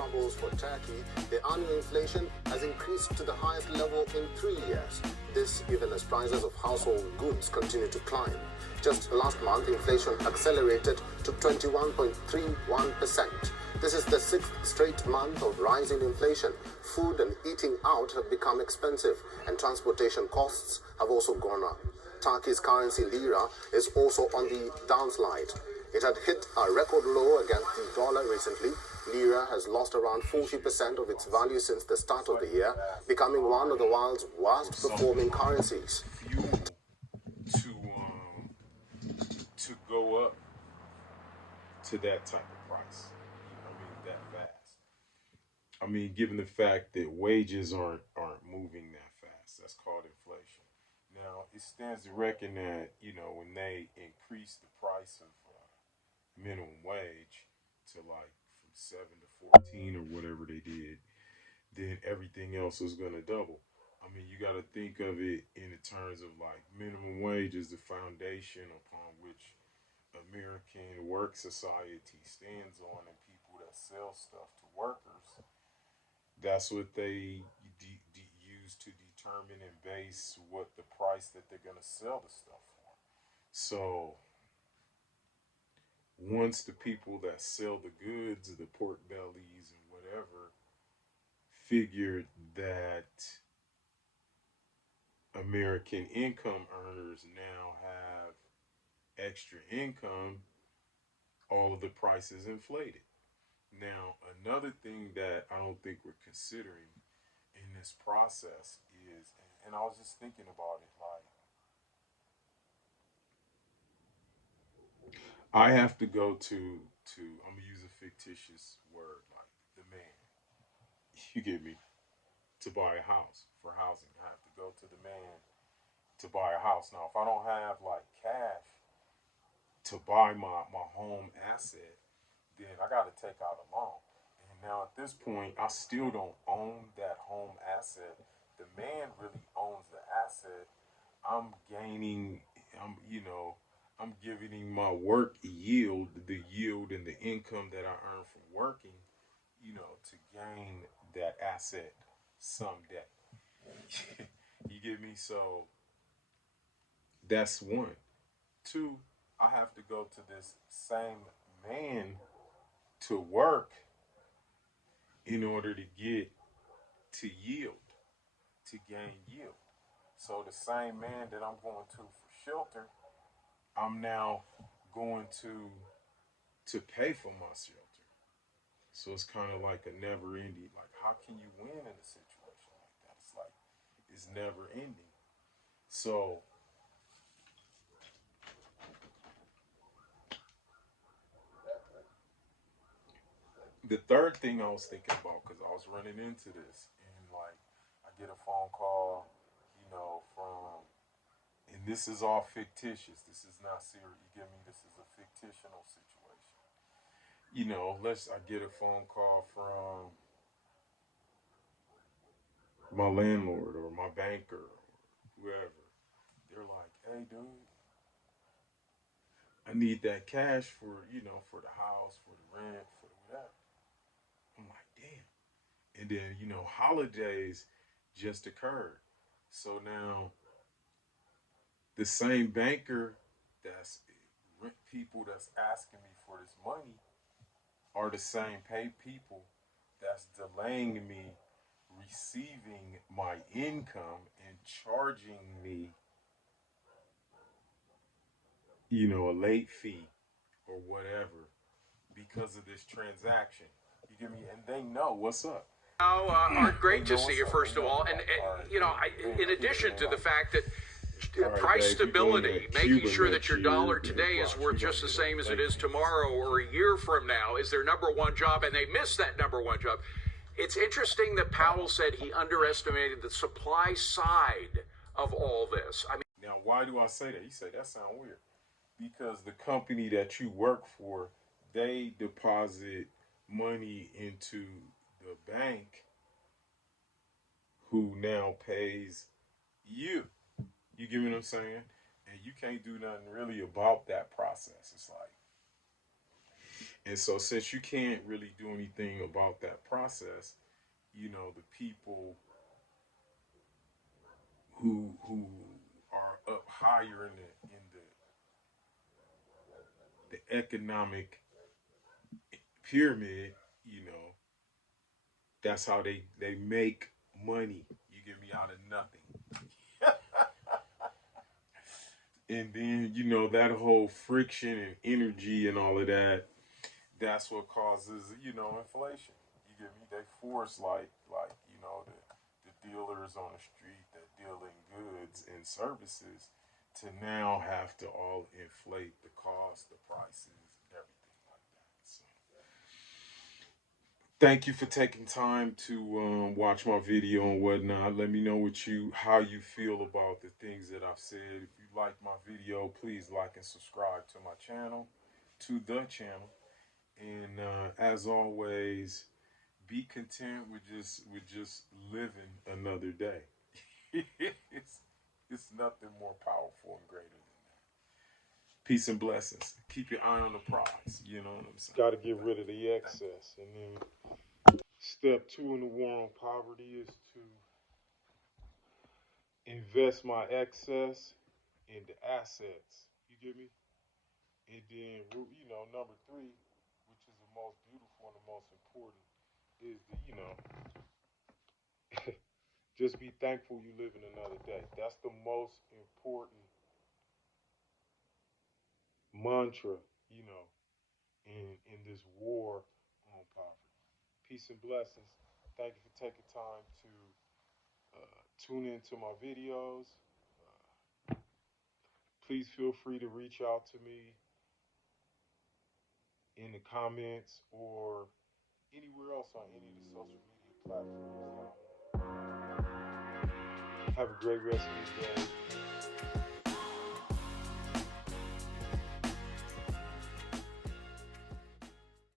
troubles for Turkey, the annual inflation has increased to the highest level in 3 years. This even as prices of household goods continue to climb. Just last month, inflation accelerated to 21.31%. This is the 6th straight month of rising inflation. Food and eating out have become expensive, and transportation costs have also gone up. Turkey's currency lira is also on the downslide. It had hit a record low against the dollar recently. Lira has lost around 40% of its value since the start of the year, becoming one of the world's worst performing currencies. Fuel to go up to that type of price. I mean, that fast. I mean, given the fact that wages aren't moving that fast, that's called inflation. Now, it stands to reckon that when they increase the price of minimum wage to like from 7 to 14 or whatever they did, then everything else is gonna double. I mean, you got to think of it in the terms of like minimum wage is the foundation upon which American work society stands on, and people that sell stuff to workers, that's what they use to determine and base what the price that they're going to sell the stuff for. So once the people that sell the goods, the pork bellies and whatever, figured that American income earners now have extra income, all of the prices inflated. Now, another thing that I don't think we're considering in this process is, and I was just thinking about it, like, I have to go to I'm gonna use a fictitious word like the man. You get me? To buy a house for housing, I have to go to the man to buy a house. Now, if I don't have like cash to buy my home asset, then I got to take out a loan. And now at this point, I still don't own that home asset. The man really owns the asset. I'm gaining, I'm giving him my work yield, the yield and the income that I earn from working, to gain that asset someday. You get me? So that's one. Two, I have to go to this same man to work in order to get to yield, to gain yield. So the same man that I'm going to for shelter, I'm now going to pay for my shelter. So it's kind of like a never ending. Like, how can you win in a situation like that? It's like it's never ending. So the third thing I was thinking about, because I was running into this, and like I get a phone call, from, and this is all fictitious. This is not serious. You get me? This is a fictional situation. Let's I get a phone call from my landlord or my banker or whoever. They're like, "Hey, dude, I need that cash for for the house, for the rent, for the whatever." I'm like, "Damn!" And then holidays just occurred, so now the same banker that's people that's asking me for this money are the same pay people that's delaying me receiving my income and charging me, a late fee or whatever because of this transaction. You get me? And they know what's up. Art, great to see you, first of all. And in addition to the fact that price stability, making sure that your dollar today is worth just the same as it is tomorrow or a year from now is their number one job, and they miss that number one job. It's interesting that Powell said he underestimated the supply side of all this. I mean, Now, why do I say that? You say that sounds weird. Because the company that you work for, they deposit money into the bank who now pays you. You get what I'm saying? And you can't do nothing really about that process. It's like And so, since you can't really do anything about that process, the people who are up higher in the economic pyramid, that's how they make money. You get me, out of nothing. And then that whole friction and energy and all of that, that's what causes inflation. You get me? They force like the dealers on the street that deal in goods and services to now have to all inflate the cost, the prices, everything like that. So thank you for taking time to watch my video and whatnot. Let me know how you feel about the things that I've said. If you like my video, please like and subscribe to my channel, to the channel. And as always, be content with just living another day. it's nothing more powerful and greater than that. Peace and blessings. Keep your eye on the prize. You know what I'm saying? Got to get rid of the excess. And then step 2 in the war on poverty is to invest my excess into assets. You get me? And then, number 3, which is the most beautiful and the most important, is just be thankful you live in another day. That's the most important mantra, in this war on poverty. Peace and blessings. Thank you for taking time to tune into my videos. Please feel free to reach out to me in the comments or anywhere else on any of the social media platforms. Have a great rest of your day.